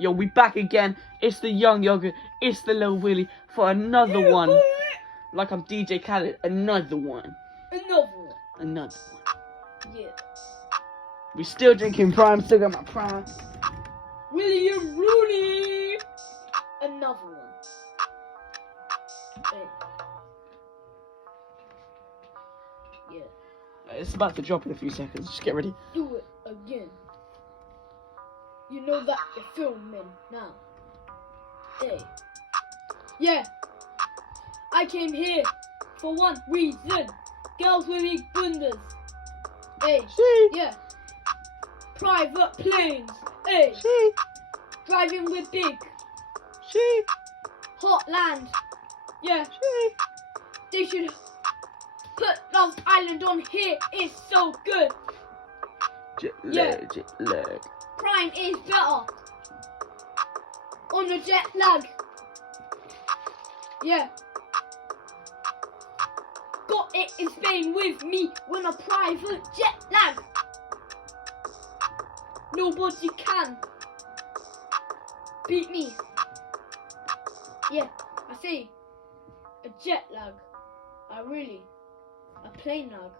Yo, we back again. It's the young yogurt. It's the little Willy for another one. Like I'm DJ Khaled. Another one. Another one. Yeah. We still drinking Prime. Still got my Prime. William Rooney. Another one. Hey. Yeah. It's about to drop in a few seconds. Just get ready. Do it again. You know that you're filming now. Hey. Yeah. I came here for one reason. Girls with big bundas. Hey. See? Yeah. Private planes. Hey. See? Driving with big. See? Hot land. Yeah. See? They should put Love Island on here. It's so good. Jet Yeah. lag, jet lag. Prime is better. On the jet lag. Yeah. Got it in Spain with me when a private jet lag. Nobody can beat me. Yeah, I see. A jet lag. A plane lag.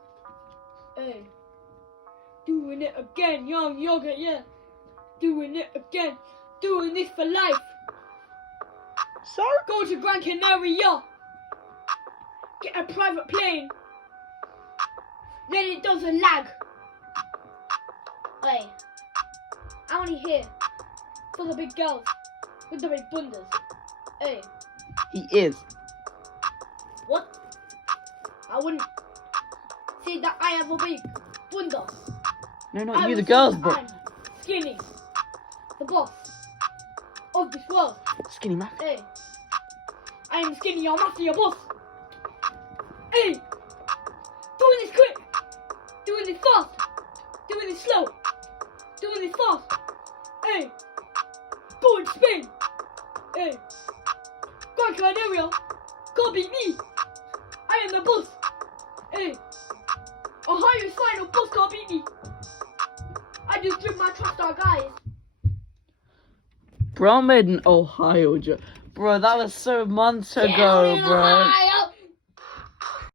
Hey. Doing it again, young yogurt, yeah. Doing it again. Doing this for life. So? Go to Gran Canaria. Get a private plane. Then it doesn't lag. Hey. I'm only here for the big girls with the big bundas. Hey. He is. What? I wouldn't say that I have a big bunda. No, I not you, would the say girls, that bro. I'm skinny. The boss of this world. Skinny man. Hey. I am skinny, your mafia boss. Hey. Doing this quick. Doing this fast. Doing this slow. Doing this fast. Hey. Go in Spain. Hey. Gran Canaria. Go beat me. I am the boss. Hey. Ohio's final boss can't beat me. I just drink my trust star guys. Bro made an Ohio joke. Bro, that was so months ago, bro.